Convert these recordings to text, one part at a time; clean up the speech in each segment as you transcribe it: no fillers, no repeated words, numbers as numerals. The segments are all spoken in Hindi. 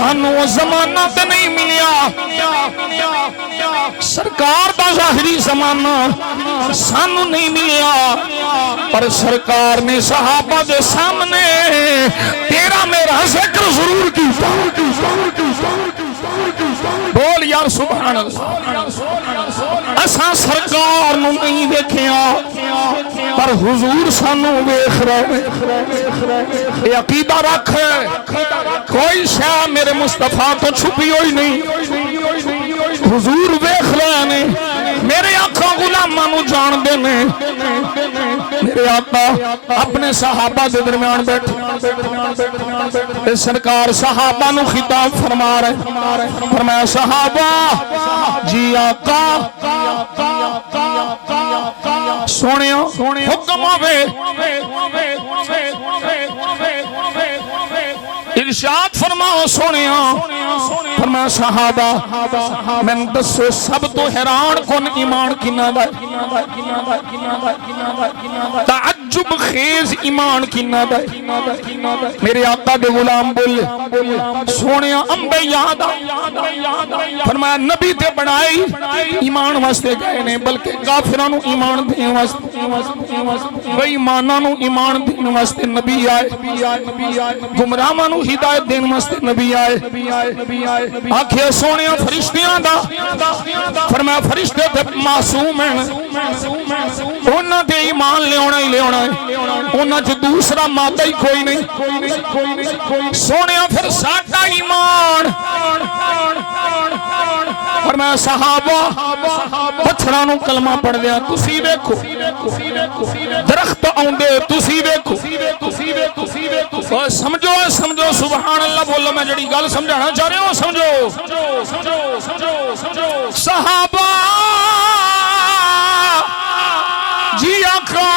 सानू जमाना तो नहीं मिलिया, सरकार दा ज़ाहिरी ज़माना सानू नहीं मिलिया, पर सरकार ने सहाबा दे सामने तेरा मेरा जिक्र जरूर किया। बोल यार सुभान अल्लाह। असा सरकार नू नहीं देखिया, पर हुजूर सानू वेख रहे। ये अकीदा रख, कोई शय मेरे मुस्तफा तो छुपी हुई नहीं। हुजूर वेख रहे ने, मेरे आका गुलामां नू जानदे ने। मेरे आका अपने सहाबा दे दरमियान बैठे, सरकार सहाबा नू खिताब फरमा रहे, फरमाया सहाबा जी आका सोने हुक्म आवे, इरशाद फरमाओ सोने। फरमाया सहाबा मैंने दसो सब तो हैरान कौन ईमान किन्ना दा, ताज्जुब खेज ईमान किन्ना दा। मेरे आका दे गुलाम बोले सोने अंबे याद आ। फरमाया नबी ते बनाई ईमान वास्ते गए ने, बल्कि काफिरां नू ईमान देने वास्ते, बेईमानां नू ईमान देने वास्ते नबी आए, गुमराहां नू हिदायत देने वास्ते नबी आए। आखिया सोने फरिश्तियां दा, फरमाया फरिश्ते ते मासूम हैं, उन्हां ते ईमान लियाना ही लियाना है, उन्हां च दूसरा मादा ही कोई नहीं। सोने फिर साडा ईमान, फरमाया सहाबा पत्थरां नू कलमा पढ़ दिया तुसी वेखो, दरख्त आउंदे तुसी वेखो। समझो समझो सुभान अल्लाह बोलो, मैं जड़ी गल समझाना चाह रहा हूं समझो। सहाबा जी आका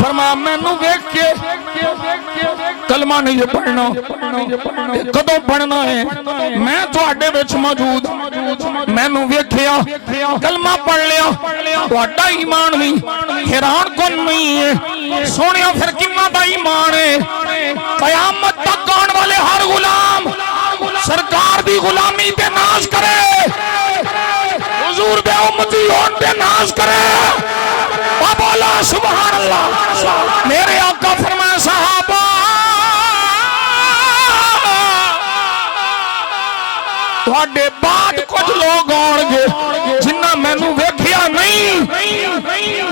फरमाया मैनू वेख के कलमा नहीं पढ़ना, कदों पढ़ना है, मैं तुहाडे विच मौजूद, मैनू वेखिया कलमा पढ़ लिया, तुहाडा ईमान भी हैरान कौन नहीं है। सोनिया फिर किन्ना दा ईमान है, कयामत तक आने वाले हर गुलाम सरकार दी गुलामी पे नाज करे, हुजूर दे उम्मती होने पे नाज करे। बोला सुभान अल्लाह। मेरे आका फरमाया सहाबा तुहाडे बाद कुछ लोग आउणगे जिन्ना मैनू वेखिया नहीं,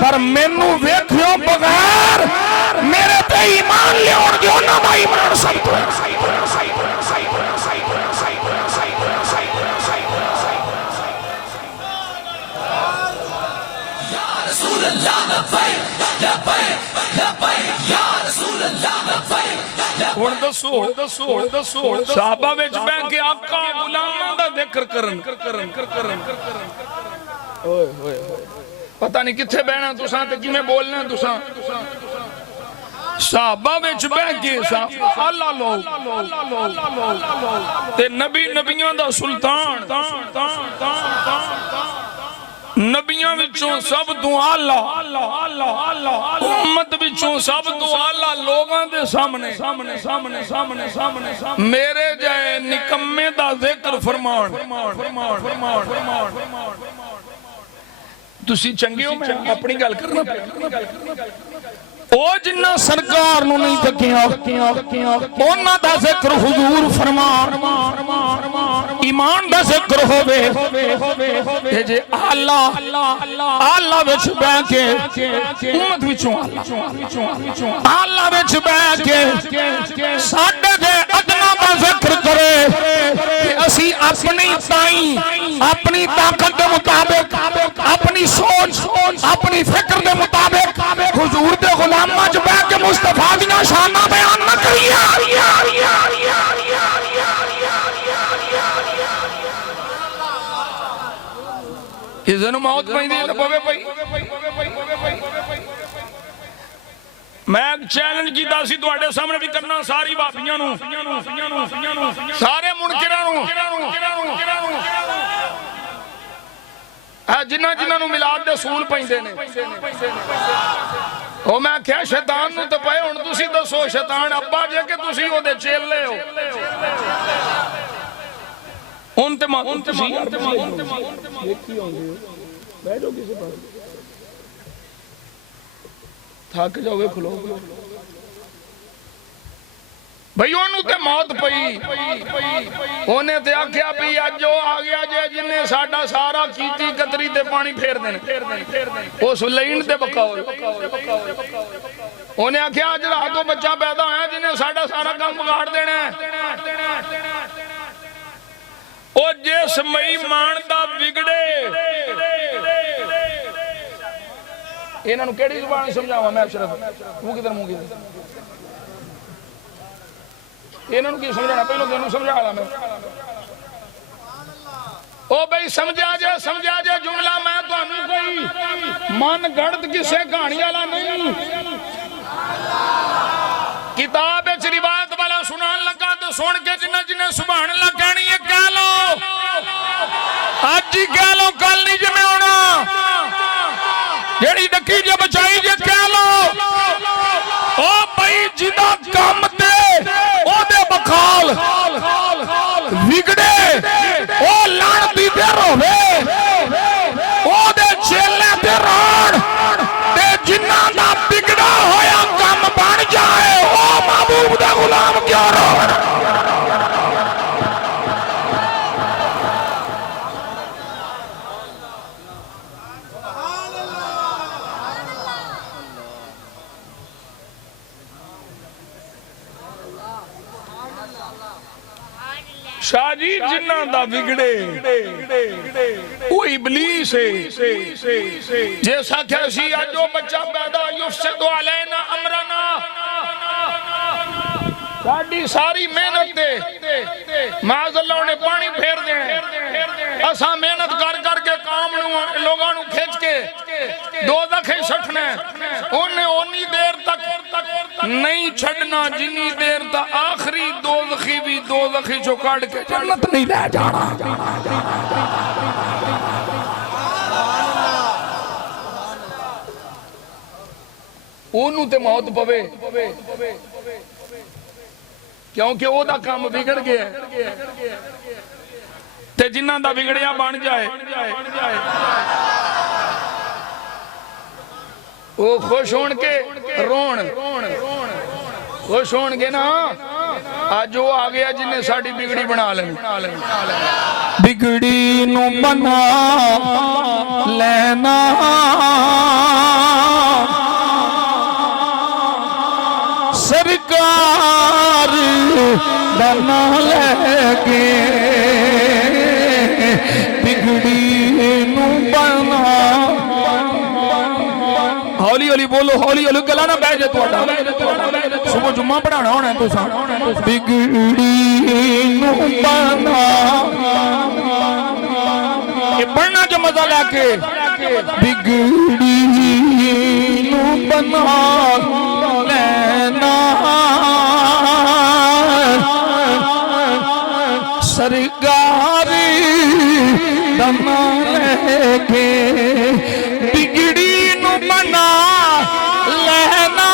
पर मैनू वेखियो बगैर मेरे ते ईमान लियाउणगे, उन्हां दा ईमान सब तो साहबा विच बैठ के आका गुलामां दा जिक्र करन। पता नहीं किथे बहना तुसां ते किवें बोलना तुसां। साहबा विच बैठ के अल्लाह लोग ते नबी नबियां दा सुल्तान, नबियां विचों सब तो आला, उम्मत विचों सब तो आला लोगां दे सामने मेरे जाए निकम्मे दा जिक्र फरमान। तुसी चंगे हो, मैं अपनी गल करना ओ जिन्ना सरकार नू नहीं तकिया उन्हां दा जिक्र हुजूर फरमान। ईमान दा जिक्र होवे ते जे आला आला विच बैठ के उम्मत विचों आला विच बैठ के साडे दे अदना दा जिक्र करे कि असी अपनी ताई अपनी ताकत दे मुताबिक, अपनी सोच अपनी फिक्र दे मुताबिक हुजूर दे गुलामां च बैठ के मुस्तफा दियां शानां बयान न करिए। इज़न मौत पैंदी पवे पई। मैं चैलेंज किया सी तुहाडे सामने भी करना सारी भापियां नूं, सारे मुनकिरां नूं, जिन्हां जिन्हां नूं मिलाद दे सूल पैंदे ने। ओ मैं क्या शैतान नूं ते पए, हुण तुसीं दसो शैतान अब्बा जे कि तुसीं ओहदे चेले हो। ਹੁਣ ਤੇ ਤੁਸੀਂ ਯਾਰ ਦੇਖੀ ਆਉਂਦੇ ਹੋ, ਬਹਿ ਜਾਓ ਕਿਸੇ ਪਾਸੇ, ਥੱਕ ਜਾਓਗੇ ਖਲੋ ਭਈ। ਉਹਨੂੰ ਤੇ ਮੌਤ ਪਈ, ਉਹਨੇ ਤੇ ਆਖਿਆ ਵੀ ਅੱਜ ਉਹ ਆ ਗਿਆ ਜੇ ਜਿੰਨੇ ਸਾਡਾ ਸਾਰਾ ਕੀਤੀ ਕਤਰੀ ਤੇ ਪਾਣੀ ਫੇਰ ਦੇਣ। ਉਸ ਲੈਣ ਤੇ ਬਕਾਉ ਉਹਨੇ ਆਖਿਆ ਅੱਜ ਰਾਤ ਤੋਂ ਬੱਚਾ ਪੈਦਾ ਹੋਇਆ ਜਿੰਨੇ ਸਾਡਾ ਸਾਰਾ ਕੰਮ ਵਿਗਾੜ ਦੇਣਾ। ਉਹ ਜਿਸ ਮਈਮਾਨ ਦਾ ਵਿਗੜੇ, ਇਹਨਾਂ ਨੂੰ ਕਿਹੜੀ ਜ਼ੁਬਾਨ ਸਮਝਾਵਾਂ ਮੈਂ ਅਸ਼ਰਫ, ਮੂੰਹ ਕਿਧਰ ਮੂੰਹ ਕਿਧਰ, ਇਹਨਾਂ ਨੂੰ ਕੀ ਸਮਝਾਣਾ, ਪਹਿਲਾਂ ਤੈਨੂੰ ਸਮਝਾ ਲਾ ਮੈਂ। ਉਹ ਬਈ ਸਮਝਿਆ ਜੇ ਜੁਮਲਾ ਮੈਂ ਤੁਹਾਨੂੰ ਕੋਈ ਮਨ ਗੜਤ ਕਿਸੇ ਕਹਾਣੀ ਵਾਲਾ ਨਹੀਂ, किताब रिवायत वाला सुनान लगा तो सुन के जिन्ना जिन्ना सुभान अल्लाह कहनी है कह लो, आज ही कह लो, कल नहीं जिम्मे होना, जेड़ी डकी जे बचाई जे कह लो। ओ भाई जिदा काम ते ओदे बखाल विगड़े ओ लानती ते रोवे, ओदे चेले ते राण ते जिन्ना दा बिगड़ा होया काम बन जाए, ओ महबूब दा गुलाम क्यों रोण। शाह जी जिन्ना दा बिगड़े वो इबलीस है, जैसा क्या सी आज जो बच्चा पैदा युफ्सिदु अलैना अमरना, साडी सारी मेहनत दे माज़अल्लाह ने पानी फेर दे, असा मेहनत कर करके काम लोगों नु खिंच के दोज़ख सटना, उन्हें उन्नी देर तक नहीं छड़ना जिन्नी देर तक आखिरी दोज़खी भी दोज़खी चो काट के जन्नत नहीं ले जाना। ओनू ते मौत पवे क्योंकि ओदा काम बिगड़ गया ते जिन्ना दा बिगड़िया बन जाए वो खुश होन के रोण, खुश होन के ना आज वो आ गया जिन्हें साड़ी बिगड़ी बना लेनी, बिगड़ी नू बना लेना सरकार बना लेके, बिगड़ी नू बना, हौली हौली बोलो, हौली हौली गला ना बह जाए तुहाडा, सुबह जुम्मा पढ़ाना होना तुसां। बिगड़ी नू बना, ये पढ़ना जो मजा लेके, बिगड़ी नू बना लेना सरकार बना लेके, बिगड़ी नू बना लेना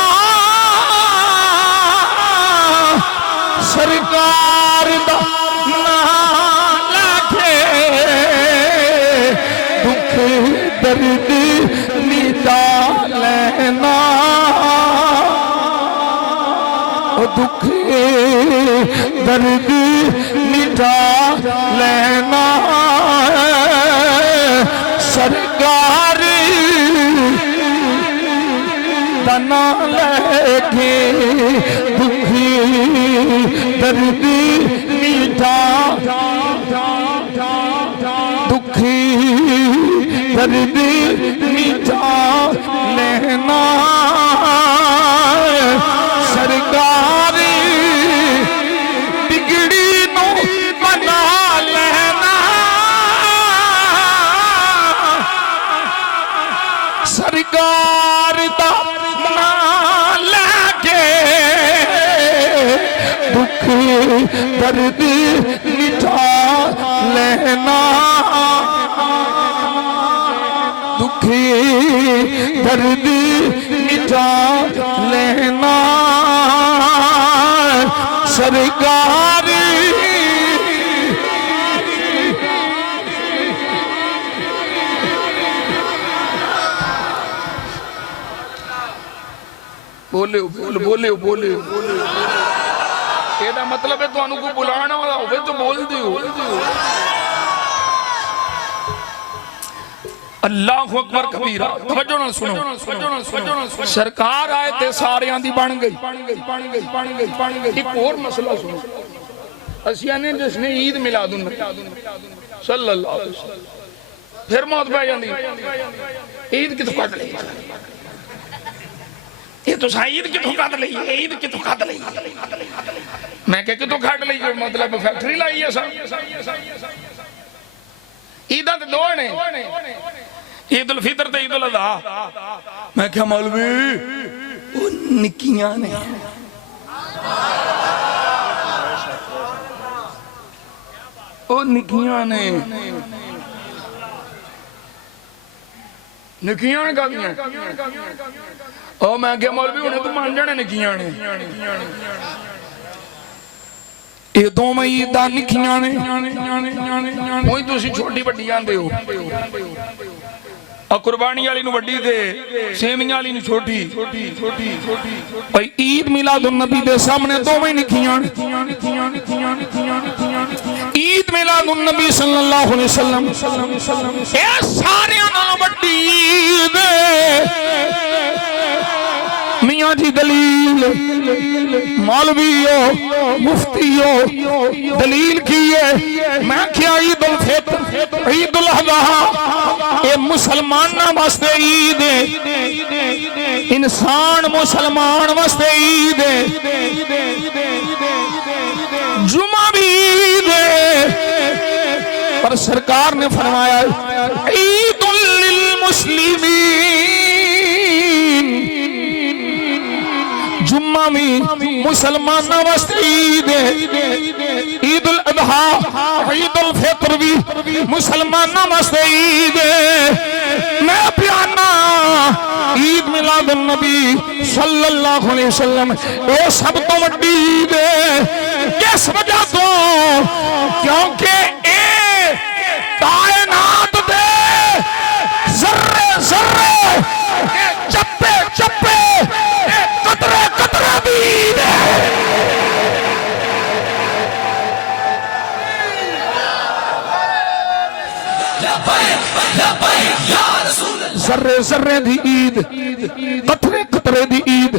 सरकार दा नाम लेके, दुख दर्द मिटा लेना, दुख दर्द मिटा लेना सरकार तना लेके, दुख दर्द मिटा, दुख दर्द मिटा लेना सरकार, बिगड़ी नू बना लेना सरकार दा नाम लेके, दुख दर्द मिटा लेना, दुख दर्द मिटा लेना सरकार बोले बोले बोले ਇਹਦਾ मतलब है ਤੁਹਾਨੂੰ ਕੋਈ ਬੁਲਾਣਾ ਹੋਵੇ तो बोलते हो अल्लाह अकबर कबीरा तवज्जो नाल सुनो सरकार आए ते सारियां दी बन गई एक और मसला सुनो असिया ने जिसने ईद मिलादुन सल्लल्लाहु अलैहि वसल्लम फिर मौत पै जांदी ईद किथों कट लई ये तो ईद किथों कट लई ईद किथों कट लई मैं कह किथों कट लई मतलब फैक्ट्री लाई है सब ईदा ते दो ने ईद उल फितर ते ईद उल अज़हा मैं क्या मौलवी वो निक्कियां ने ओ निक्कियां ने निक्कियां गादियां ओ मैं क्या मौलवी हुणे तू मान जाने निक्कियां ने ये दोवें ईदां निक्कियां ने ओही तुसीं छोटी वड्डी आंदे हो आ कुर्बानी वाली नूं वड्डी ते सेवियां वाली नूं छोटी भाई ईद मिलादुन नबी दे सामने दोवें निक्कियां ईद मिलादुन नबी सल्लल्लाहु अलैहि वसल्लम ए सारियां नालों वड्डी ईद मियां जी दलील मौलवियो मुफ्तियो दलील की है मैं क्या ईद उल फितर ईद उल अज़हा ये मुसलमाना वास्ते ईद है इंसान मुसलमान वास्ते ईद है जुमा भी ईद है पर सरकार ने फरमाया ईद उल मुस्लिमीन जुम्मा भी मुसलमाना वास्ते ईद है ईद उल अज़हा ईद उल फितर भी मुसलमाना वास्ते ईद है मैं प्याना ईद मिलादुन नबी सल्लल्लाहु अलैहि वसल्लम वो सब तो वड्डी ईद है किस वजह तो क्योंकि ए कायनात दे जर्रे जर्रे चप्पे चप्पे कतरे कतरे भी ईद है जर्रे जर्रे दी ईद कतरे कतरे दी ईद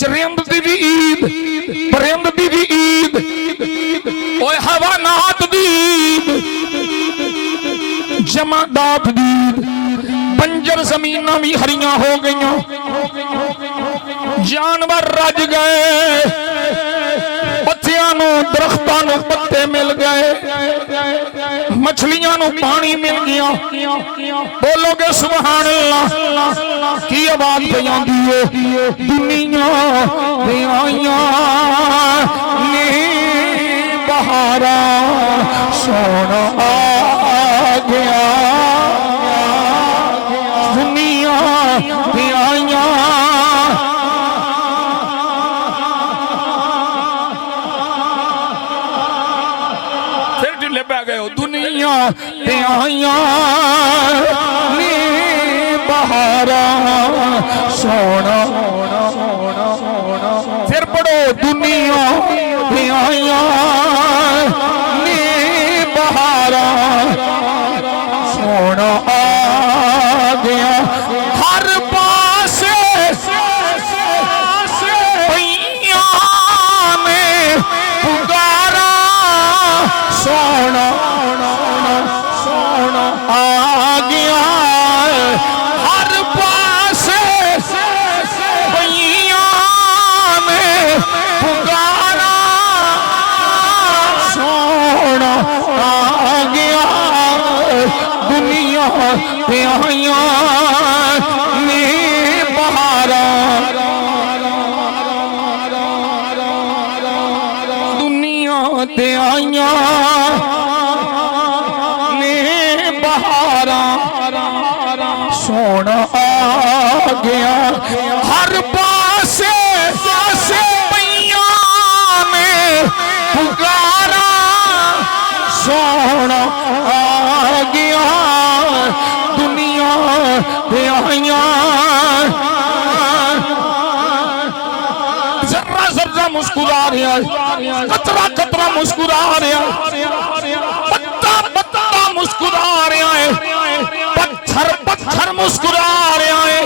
चरिंद दी भी ईद परिंद दी भी ईद ओए हवानात दी ईद जमादात दी ईद बंजर जमीनां भी हरियां हो गईयां जानवर रज गए पत्तियां नूं दरख्तां नूं पत्ते मिल गए मछलियां नूं पानी मिल गया बोलोगे सुभान अल्लाह की आवाज पे आंदी है दुनिया दे आईयां ने बहारा सोना आ गया दुनिया दे आईयां पै गए दुनिया ते आईयां ने बहारा सोना फिर पढ़ो दुनिया ते आईयां ने बहारा सोना आ गया हर पासे पैया में पुकारा सोना सोना आ गया हर पासे पैया में पुकारा सोना आ गया दुनिया पे आईयां ने बहारा दुनिया ते आईयां ने बहारा सोना आ गया हर पासे पैया में पुकारा सोना आ गया दुनिया ते आईयां है, कतरा कतरा मुस्कुरा रहा है, पत्ता पत्ता मुस्कुरा रहा है, पत्थर पत्थर मुस्कुरा रहा है।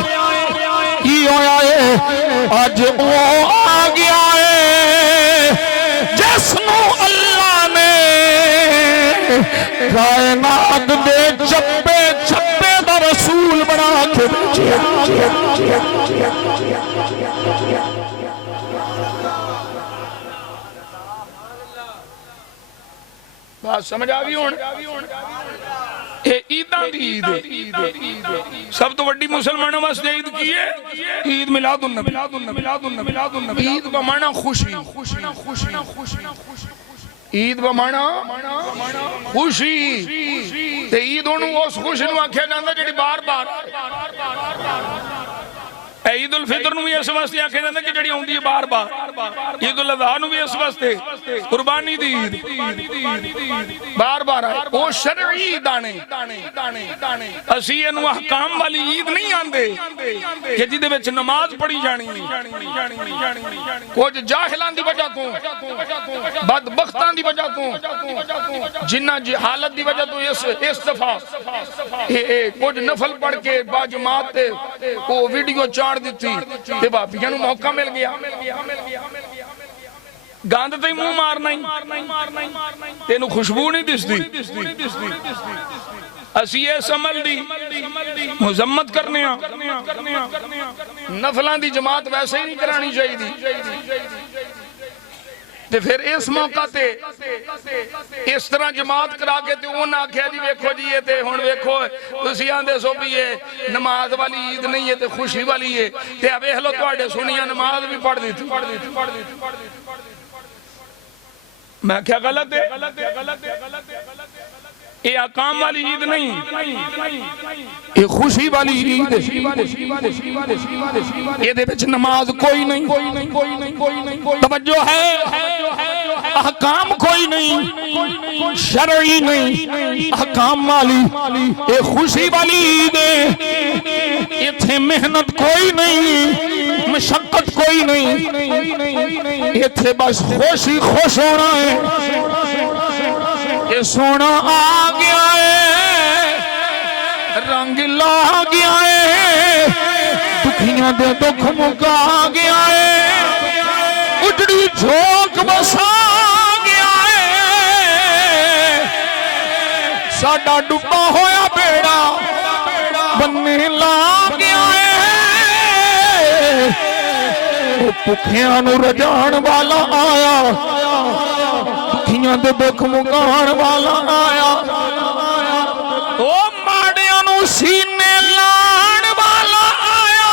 की होया है अज वो आ गया है जिसनू अल्लाह ने कायनात दे चप्पे चप्पे दा रसूल बना के भेजा। बात समझ आ गई हुण? ईदां दी ईद सब तो वड्डी मुसलमानों वास्ते ईद की है ईद मिलादुन नबी। ईद का माना खुशी, ईद का माना खुशी। ते ईद ओनू उस खुशी नू आख्या जांदा जेहड़ी बार बार ईद उल फितर नू भी इस वास्ते आख्या जांदा कि जेहड़ी आउंदी है बार बार। ईद उल अज़हा नू भी इस वास्ते कुर्बानी दी ईद बार बार आए। वो शरई दाने असी इहनू अहकाम वाली ईद नहीं आंदे कि जिहदे विच नमाज पढ़ी जानी। कुछ जाहिलां दी वजह तो बदबख्तां दी वजह तो जिन्ना हालत दी वजह तो इस दफा कुछ नफल पढ़ के बाजमात ते वो वीडियो चाड़ दी ते भापियां नू मौका मिल गया। गंद ते मुंह मारना ही तेनू खुशबू नहीं दिसदी। असी इस अमल दी मुजम्मत करने नफलां दी जमात वैसे ही नहीं करानी चाहिए। ते फिर इस मौका ते इस तरह जमात करा के ते उन्हें आख्या जी वेखो जी ये ते हुण वेखो तुसीं आंदे सो भी ये नमाज वाली ईद नहीं है ते खुशी वाली है ते वेख लो तुहाडे सुनिया नमाज भी पढ़ दी। मैं क्या गलत है? ये अकाम वाली ईद नहीं, ये खुशी वाली ईद है। ये नमाज कोई नहीं, तवज्जो है, अहकाम कोई नहीं, शरई नहीं, अहकाम वाली ये खुशी वाली ईद है। इत्थे मेहनत कोई नहीं, मशक्कत कोई नहीं, इत्थे बस खुशी खुश होना है। ये सोना आ गया है, रंग ला गया है, दुखियां दे दुख मुका गया है, उजड़ी झोंक बसा गया है। साडा डुबा होया बेड़ा बन्ने ला गया है, भुखियां नू रजाण वाला आया, दे दुख मुकाण वाला आया, ओ माड़ियां नू सीने लाण वाला आया।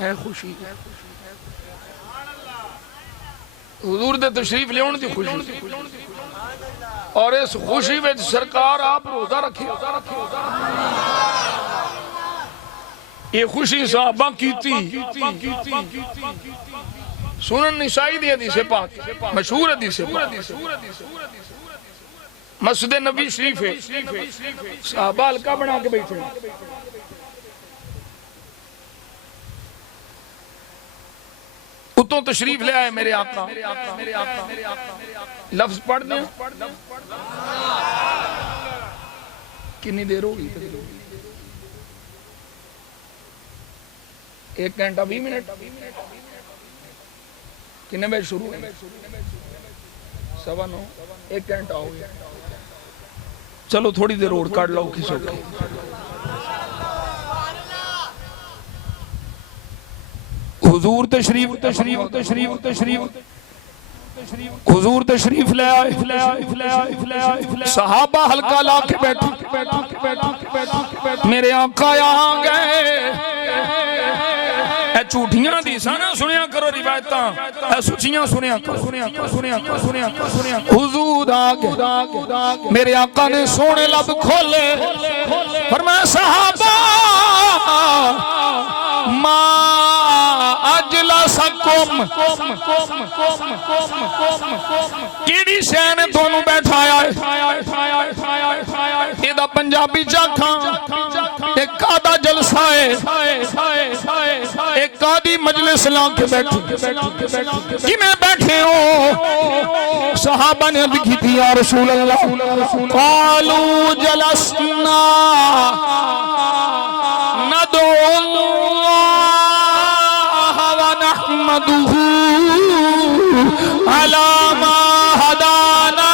है खुशी हुजूर दे तशरीफ लियाउण दी खुशी, और इस खुशी विच सरकार आप रोजा रखे। ये खुशी साहबा की सुनन निसाई दी हदीस पाक, मशहूर हदीस मस्जिद नबी शरीफ है, साहबा हल्का बना के बैठे, उतों तशरीफ ले आए मेरे आका। लफ्ज पढ़ दे कितनी देर होगी? 1 घंटा 20 मिनट। कितने बजे शुरू है? 9:15, 1 घंटा हो गया। चलो थोड़ी देर और काट लो किसो के। हुजूर तशरीफ हुजूर तशरीफ ले आए, सहाबा हल्का ला के बैठे, मेरे आका आ गए। झूठियां दी ना सुनिया करो रिवायतां, सच्चियां सुनिया करो। हुजूर आ गए, मेरे आका ने सोने लब खोले, फरमाया सहाबा मा अजला सकुम, केड़ी शै ने तुहानू बैठाया? एदा पंजाबी चाखा एक कादा जलसा है एक कादी मजलिस ला के बैठे कि मैं बैठे हो सहाबा ने अर्ज की थी या रसूल अल्लाह कालू जलसना नदुल्लाह व नहमदुहु अला मा हदाना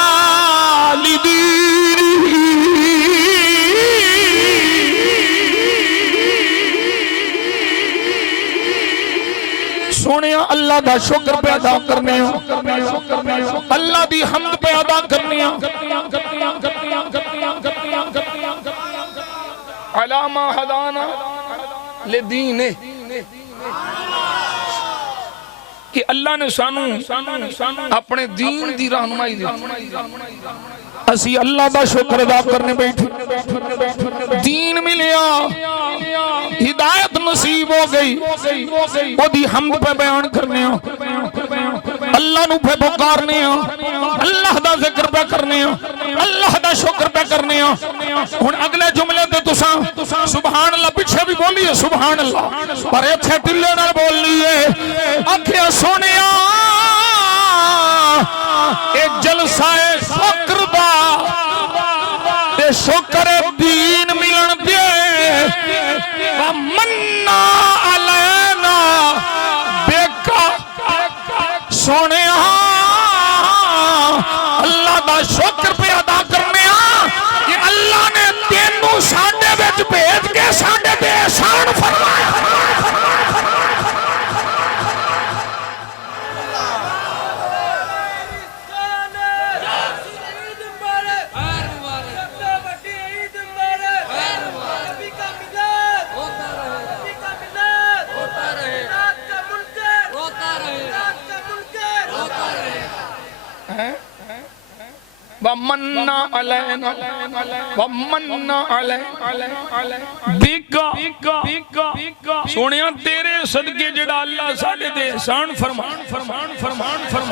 लिदीनिही सोने अल्लाह दा शुक्र पे अदा करने अल्लाह दी हम्द पे अदा करने अलामा हदाना ले दीन कि अल्लाह ने सानू अपने दीन दी रहनुमाई दी असी अल्लाह दा शुक्र अदा करने बैठे दीन मिलिया हिदायत नसीब हो गई ओदी हमद पे बयान करने अल्लाह नु पे पुकारने अल्लाह दा जिक्र पे करने अल्लाह दा शुक्र पे करने हुन अगले जुमले ते तुसा सुभान अल्लाह पीछे भी बोलिए सुभान अल्लाह पर इत्थे टिल्ले नाल बोलिए आखे सोनिया ए जलसा है शुक्र दा ते शुक्र दीन मिलन दे मन्ना अलैना बेका सोने अल्लाह दा शुक्र पे अदा करने कि अल्लाह ने तेनू साडे विच भेज के साडे ते एहसान फरमाया वमन्ना अलैना वमन्ना बिका सोनिया तेरे सदके जेड़ा अल्लाह साडे ते एहसान फरमान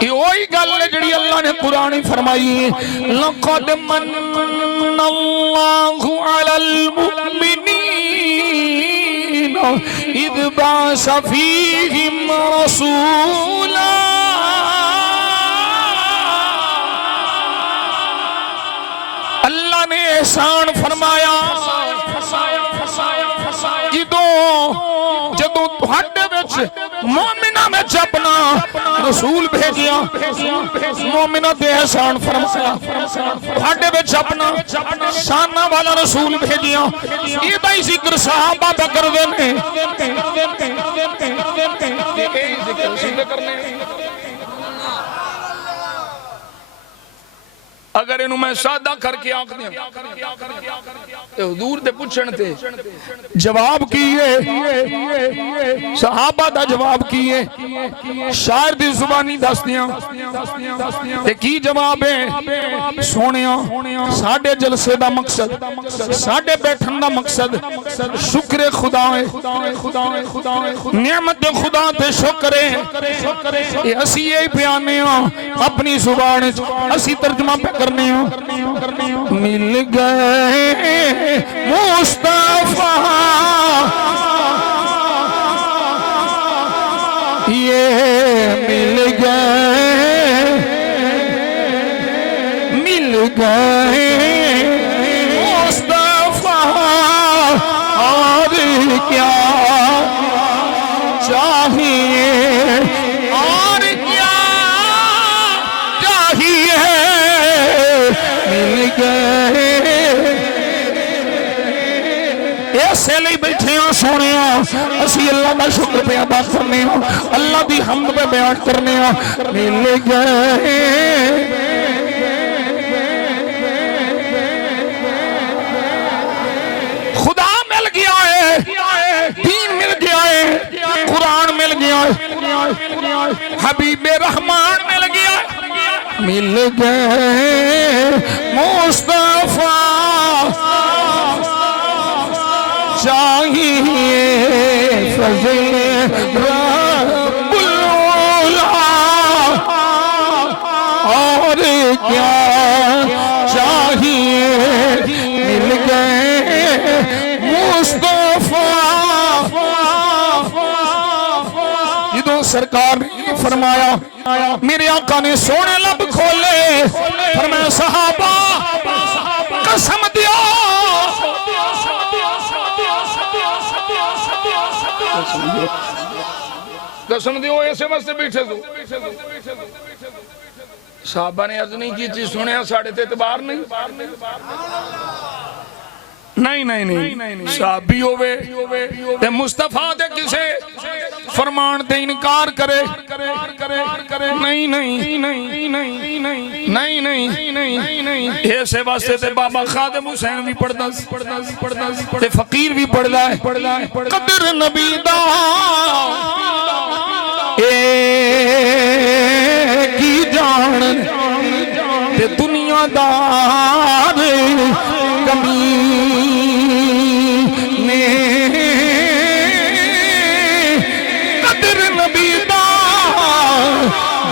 ये ओही गल है जेड़ी अल्लाह ने कुरान में फरमाई लक़द मन्नल्लाहु अलल मुमिनीन इज़ बअस फ़ीहिम रसूला ने एहसान फरमाया जदों तुहाडे विच मोमिना में अपना रसूल भेजिया मोमिना ते एहसान फरमाया तुहाडे विच अपना शाना वाला रसूल भेजिया इहदा ही जिक्र सहाबा पे करदे ने अगर इनू मैं सादा करके आख दिया ते हुजूर दे पुछण ते जवाब की है सहाबा दा जवाब की है शायर दी जुबानी दस दियां ते की जवाब है सोनिया साडे जलसे दा मकसद साडे बैठन दा मकसद शुक्र खुदा है नेमत खुदा ते शुक्र है ये असी यही बयाने अपनी जुबान असी तर्जुमा पे करने मिल गए मुस्तफा ये मिल गए मुस्तफा और क्या चाहिए और क्या चाहिए ऐसे लिए बैठे सोने असी अल्लाह का शुक्र पे अदा करने अल्लाह की हमद पे बयान करने मिल गए खुदा मिल गया है दीन मिल गया है कुरान मिल गया है हबीब रहमान मिल गया मिल गए मुस्तफा चाहिए फज़ल रब्बुल औला और क्या चाहिए मिल सरकार ने फरमाया मेरे आका ने सोने लब खोले फरमाया सहाबा कसम दियो कसम दियो ऐसे वास्ते बैठे दो साहबा ने अर्ज नहीं की सुने साढ़े ते इतबार नहीं नहीं नहीं नहीं साहबी होवे ते मुस्तफा दे किसे फरमान ते इनकार करे नहीं नहीं नहीं नहीं नहीं नहीं ऐसे वास्ते ते बाबा खादिम हुसैन भी पढ़दा ते फकीर भी पढ़दा है कदर नबी दा ए की जान ते दुनियादार कमी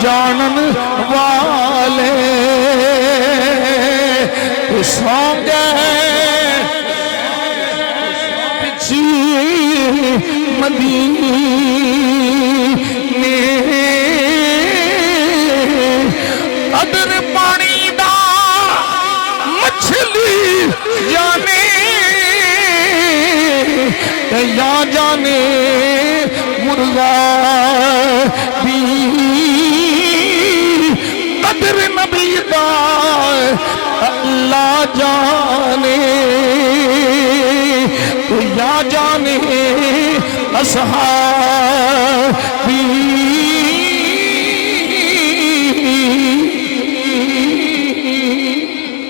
जानन वाले सौंग पिछी मदीने अदर पानी दा मछली जाने या जाने मुर्गा नबी दा अल्लाह जाने तो या जाने असहाबी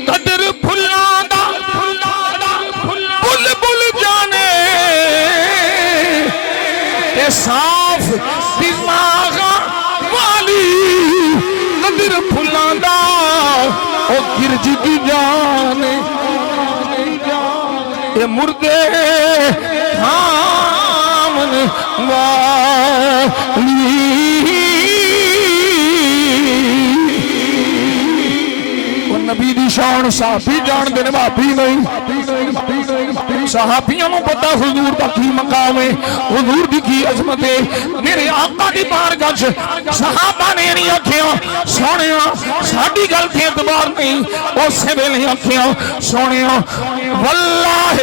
कदर फुल्लां दा बुलबुल जाने ते साफ दिमाग वाली कदर फुल्लां दा ओ गिरज दी जान ये मुर्दे थामन वाली नबी दी शान साहबी जानते ने भाभी नहीं साहबियों को पता हुजूर का की मकाम है हुजूर दी की अजमत है मेरे आका दी बारगाह च सहाबा ने नहीं आखिया सोनिया साडी गल ते एतबार नहीं उस वेले आखिया सोनिया वल्लाह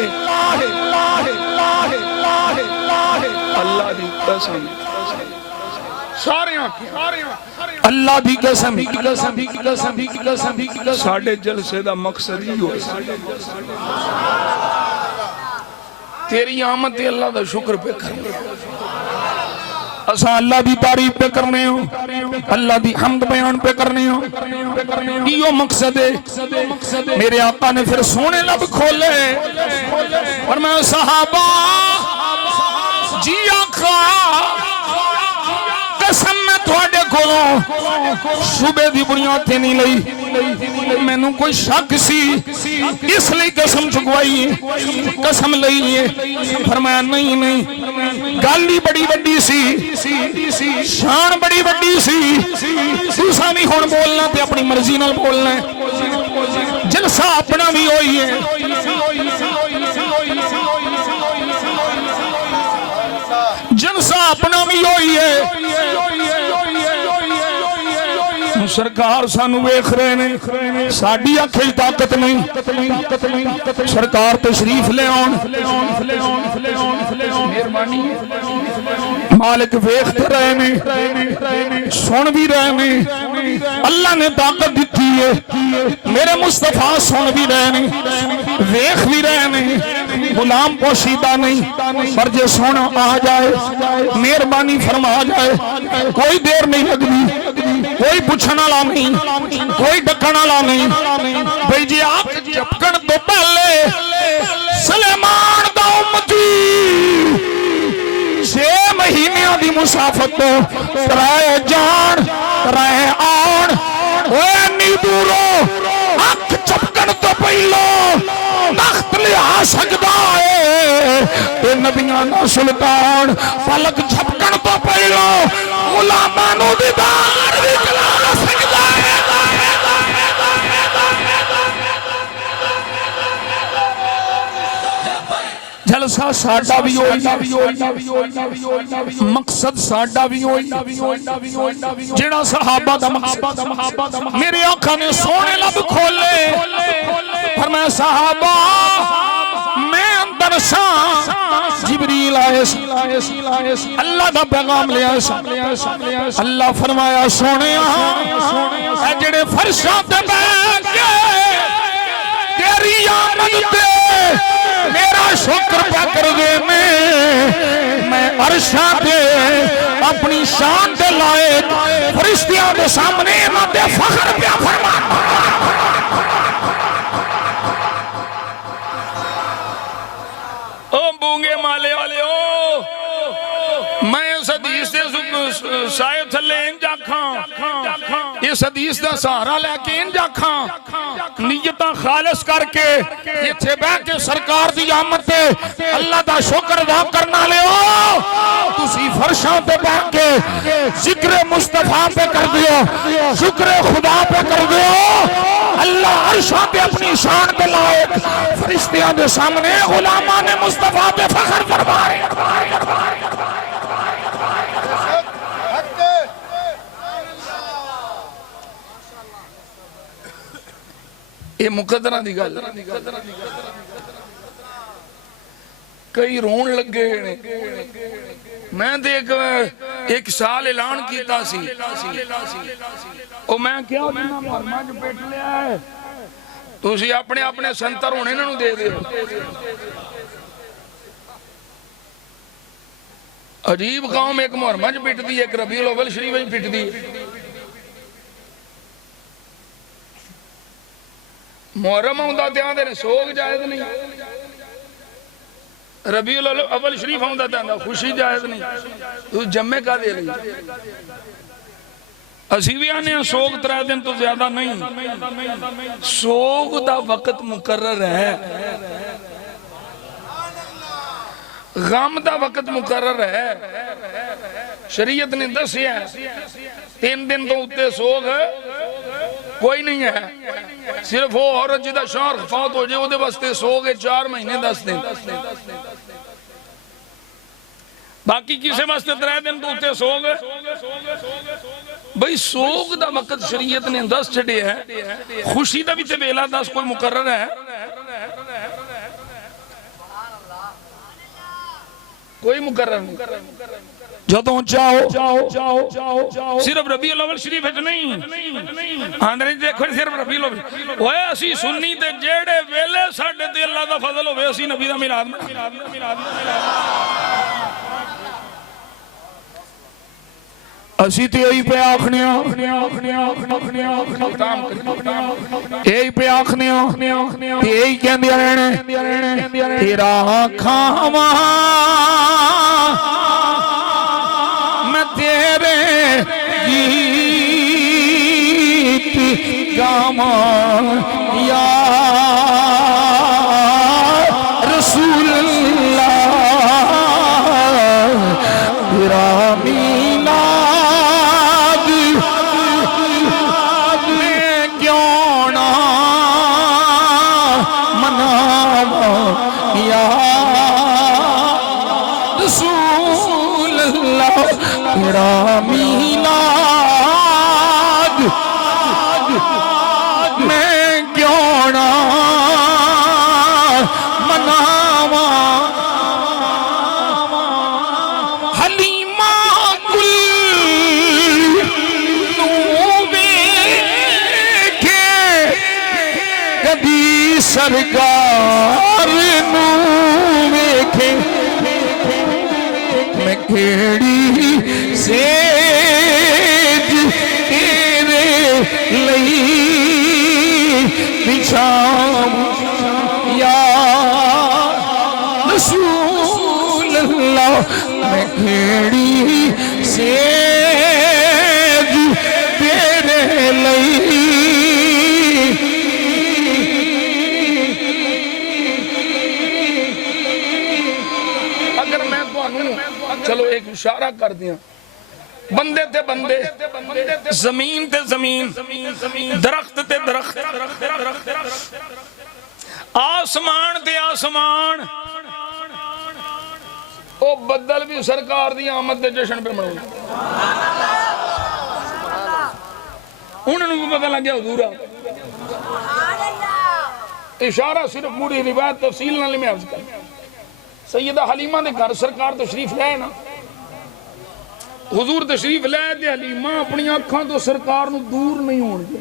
अल्लाह दी कसम अल्लाह दी कसम साडे जलसे दा मकसद ही हो तेरी आमद ते अल्लाह दा शुक्र पे करने असा अल्लाह दी तारीफ पे करने हो अल्लाह दी हम्द बयान पे करने हो यो मकसद है मेरे आका ने फिर सोने लब खोले और मैं सहाबा जी आका कसम मैं थोड़े को सुबह दी बुनियाद ते नहीं लई मैनू कोई शक सी इसलिए कसम चुकवाई कसम लई है फरमाया नहीं नहीं गल ही बड़ी वड्डी सी शान बड़ी वड्डी सी तुसा भी हुण बोलना ते अपनी मर्जी नाल बोलना है जलसा अपना भी होई है जलसा अपना भी होई है सरकार सानू वेख रहे ने साडी अखे ताकत नहीं सरकार तशरीफ ले आउण मेहरबानी मालिक वेखते रहे ने सुन भी रहे ने अल्लाह ने ताकत दी है मेरे मुस्तफा सुन भी रहे ने वेख भी रहे ने गुलाम पोशीदा नहीं पर जे सोना आ जाए मेहरबानी फरमा जाए कोई देर नहीं लगती कोई पूछने वाला नहीं कोई डकण वाला नहीं भाई जी आप झपकन तो पहले सुलेमान दा उम्मती 6 महीने दी मुसाफत तो कराए जान कराए आन इन्नी दूरों अख झपकन तो पहलो तख्त लिया सकता है नबियां दा सुल्तान पलक झपकन तो पहलो गुलामां नूं दीदार भी करा सकता है मकसद साडा भी होई, मकसद साडा भी होई जेड़ा सहाबा दा मकसद। मेरे आका ने सोने लब खोले फरमाया सहाबा मैं अंदर सा जिब्रील आए अल्लाह दा पैगाम ले आया। अल्लाह फरमाया सोनिया ए जेड़े फर्शां ते बैठ के तेरी आमद ते मेरा शुक्र क्या कर दे मैं अर्शा दे अपनी शान दे लाए फरिश्तियां दे सामने इन्हां दे फख्र पे फरमाना। ओ बूंगे माले वाले ओ मैं इस हदीस दे साए थले इंज आखां, इस हदीस दा सहारा लेके इंज आखां नियतां खालिस करके इत्थे बैठ के सरकार दी आमद ते अल्लाह दा शुक्र अदा करना लियो। तुसी फर्शां ते बैठ के जिक्र मुस्तफा पे कर दियो, शुक्र खुदा पे कर दियो। अल्लाह अर्शा पे अपनी शान पे लायक फरिश्तियां दे सामने गुलामां ने मुस्तफा पे फख्र फरमाए। ये मुकद्दरा दी गल, कई रोन लगे ने। मैं तो एक साल ऐलान किया सी ओ मैं क्या मुहर्रमा च पिट लिया है तुसी अपने अपने संतर होने इन्हां नूं दे दिओ। अजीब कौम एक मुहर्रमा च पिटदी है, एक रबीउल अव्वल शरीफ च पिटदी है। मुहर्रम आउंदा ते आंदे ने सोग जायज नहीं, रबीउल अव्वल शरीफ आउंदा ते आंदा खुशी जायज नहीं। तू जम्मे का दे लई असी भी आने सोग 3 दिन तो ज्यादा नहीं। सोग दा वक्त मुकर्रर है, गम दा वक्त मुकर्रर है। शरीयत ने दसिया 3 दिन तो उत्ते सोग कोई नहीं है। सिर्फ वो औरत जिदा शौहर फौत हो जाए ਉਹਦੇ वास्ते सोग 4 महीने 10 दिन, बाकी किसी वास्ते 3 दिन तो उत्ते सोग। भाई सोग दा वक्त शरीयत ने दस छड़े है, खुशी दा भी ते वेला दस कोई मुकर्रर है? कोई मुकर्रर नहीं। जदों जाओ सिर्फ रबीउल अव्वल शरीफ नहीं आंदे देखो सिर्फ रबीउल अव्वल ओए असी सुन्नी ते जेड़े वेले साडे ते अल्लाह दा फजल होवे असी नबी दा मिलाद असी ते यही पे आखने यही पे आखने यही कहंदे रहने तेरा खावा तेरे गीत गामा या रसूलल्लाह तेरा मीलाद में क्यों ना मनावा या रसूलल्लाह तेरा मीलाद मैं क्यों ना मनावा। हलीमा कुल वेखे कभी सरकार नू वेखे मैं केड़ी सेज तेरे लई बिछाऊं या रसूलल्लाह मैं केड़ी सेज तेरे लई। अगर मैं चलो एक इशारा कर दिया बंदे ते बंदे जमीन ते जमीन दरख्त ते दरख्त आसमान ते आसमान वो बदल भी सरकार दी आमद दे जश्न पे मनाउंदे उन्होंने भी पता लग गया हुजूर इशारा सिर्फ मूरी रिवायत तफसील नाल में अर्ज कर सैयदा हलीमा दे घर सरकार तशरीफ ले ना हुजूर तशरीफ ले ते हलीमा अपनी अखां तो सरकार नूं दूर नहीं होण दे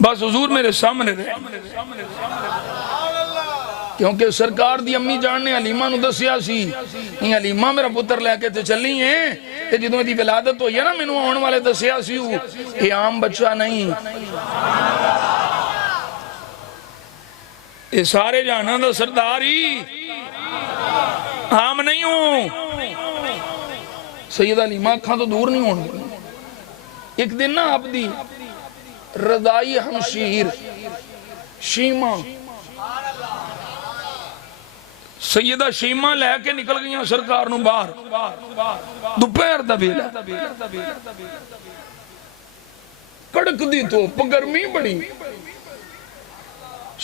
बस हुजूर मेरे सामने रहे क्योंकि सरकार दी अम्मी जान ने हलीमा नूं दस्सिया सी हलीमा मेरा पुत्र लैके ते चली है ते जदों इहदी विलादत होई है ना मैनूं आउण वाले दस्सिया सी ये आम बच्चा नहीं ये सारे जहानां दा सरदार ही आम नहीं हूं सैयदा हलीमा अखां तो दूर नहीं होण एक दिन ना आपदी रज़ाई हमशीर शीमा सैयदा शीमा लैके निकल गई सरकार नूं बाहर दोपहर दा वेला कड़कदी धुप गर्मी बड़ी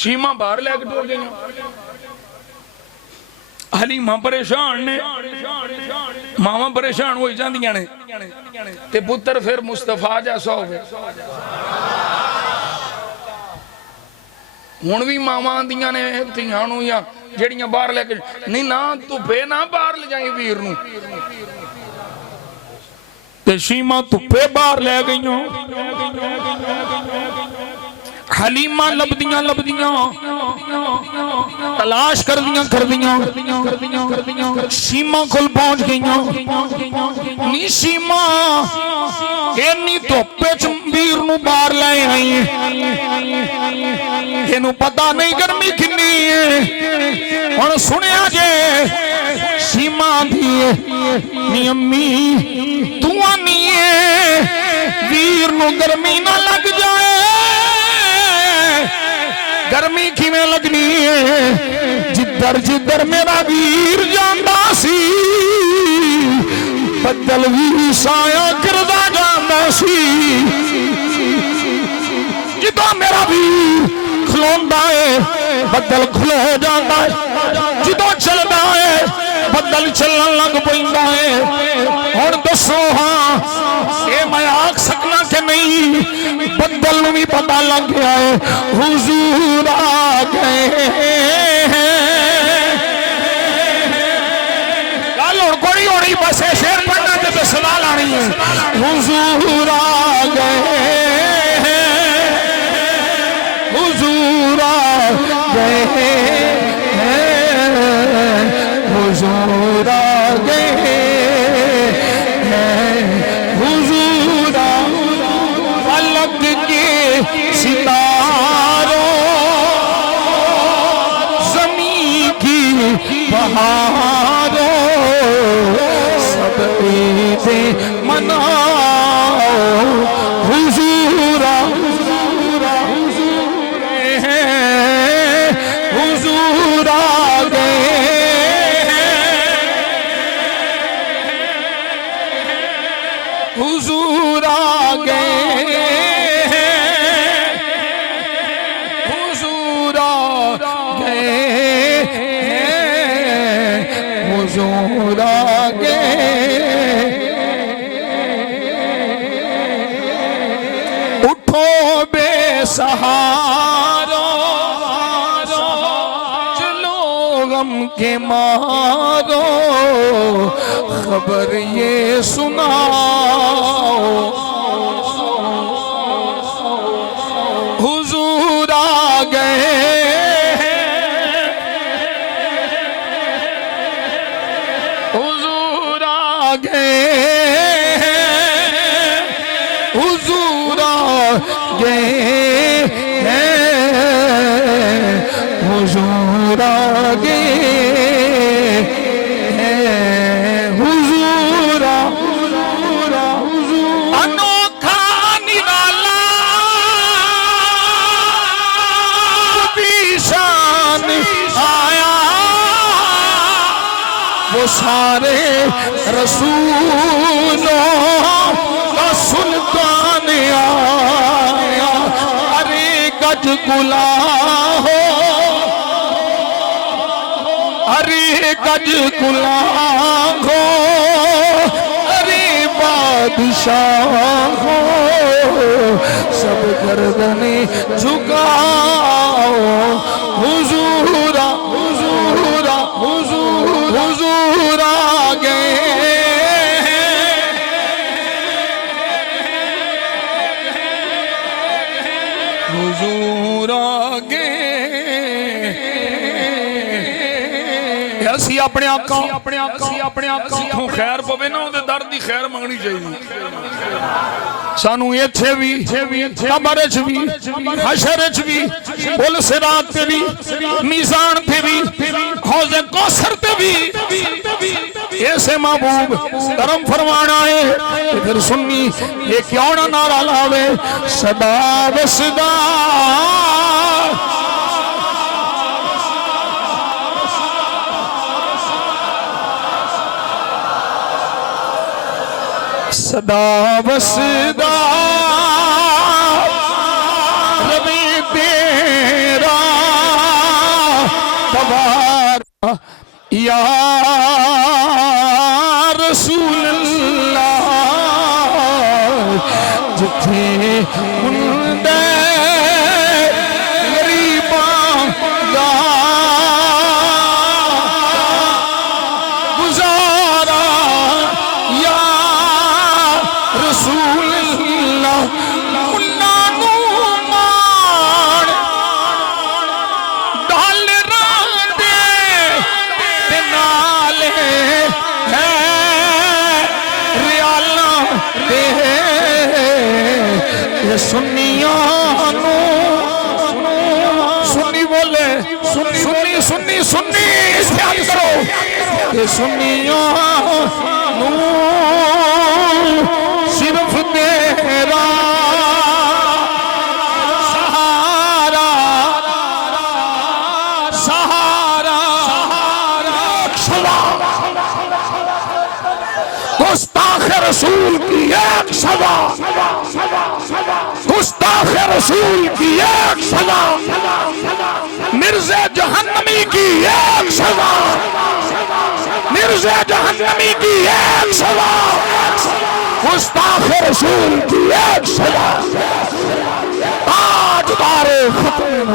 शीमा बाहर लैके टुर गई हलीमा परेशान ने मावा परेशान हो जांदियां ने ते पुत्र फिर मुस्तफा जैसा हो गया हुण भी मावा आंदियां ने धीआं नूं या ਜਿਹੜੀਆਂ ਬਾਹਰ ਲੈ ਕੇ ਨਹੀਂ ਨਾ ਧੁੱਪੇ ਨਾ ਬਾਹਰ ਲੈ ਜਾਈ ਵੀਰ ਨੂੰ ਤੇ ਸ਼ੀਮਾ ਧੁੱਪੇ ਬਾਹਰ ਲੈ ਗਈਆਂ हलीमा लभदियां तलाश करदियां शीमा कोल पहुंच गईयां नी शीमा इन्नी धुप्पे च वीर नूं बाहर ले आई इहनूं पता नहीं गर्मी किन्नी है हुण सुनिया जे शीमा दी नी अम्मी तू आनी वीर नूं गर्मी ना लग जाए गर्मी किवें लगनी है जिधर जिधर मेरा वीर जांदा सी बदल भी साया करदा जांदा सी जिदा मेरा वीर खलोंदा है बदल खलो जांदा है जिदों चलदा है बदल चलन लग पैंदा है हुण दसो हां ये मैं आख सकना कि नहीं बदल नूं भी पता लग गया है हुजूर आ गए गल हुण कोई होनी बस शेर पढ़ना ते सलाह लानी है हुजूर आ गए हुजूर आ गए हुजूर आ गए हुजूर अलग के सितारों ज़मीं की बहारों सब ईदें मनाओ हुजूर हुजूर आ गए हुजूर आ गए हुजूर आ गए हुजूर आ गए उठो बेसहारो चलो गम के मारो खबर ये सुनाओ हुजूर आ गए हुजूर आ गए हुजूर आ गए हुजूर आ गए अनोखा निराला शान आया वो सारे रसूलों का सुल्तान आया अरे गज गुला हो अरे गज गुलाखो अरे बादशाह हो सब गर्दने झुकाओ हुजूरा हुजूरा हुजूर हुजूर आ गए हुजूर आ गए ਅਸੀਂ ਆਪਣੇ ਆਕਾ ਖੈਰ ਪਵੇ ਨਾ ਉਹਦੇ ਦਰ ਦੀ ਖੈਰ ਮੰਗਣੀ ਚਾਹੀਦੀ ਸਾਨੂੰ ਇੱਥੇ ਵੀ ਕਬਰ ਚ ਵੀ ਹਸ਼ਰ ਚ ਵੀ ਪੁਲ ਸਿਰਾਤ ਤੇ ਵੀ ਮੀਜ਼ਾਨ ਤੇ ਵੀ ਹੌਜ਼ੇ ਕੌਸਰ ਤੇ ਵੀ ऐसे महबूब करम फरमाना है फिर सुन्नी ये क्यों ना नारा लावे सदा वसदा सदा वसदा रबी तेरा तबार या रसूल अल्लाह जिथे मुंदे गरीबां दा गुजारा या रसूल अल्लाह उन्हां नूं मान डाल रांदे ते नाले है सुन्नियां सुन्नी बोले सुन्नी सुन्नी सुन्नी याद करो ये सुन्नियां सिर्फ तेरा सहारा सहारा गुस्ताख रसूल की एक सदा गुस्ताख रसूल की एक सदा मिर्ज़ा जहन्नमी की एक सदा मिर्ज़ा जहन्नमी की एक सदा गुस्ताख रसूल की एक सदा ताजदार खत्म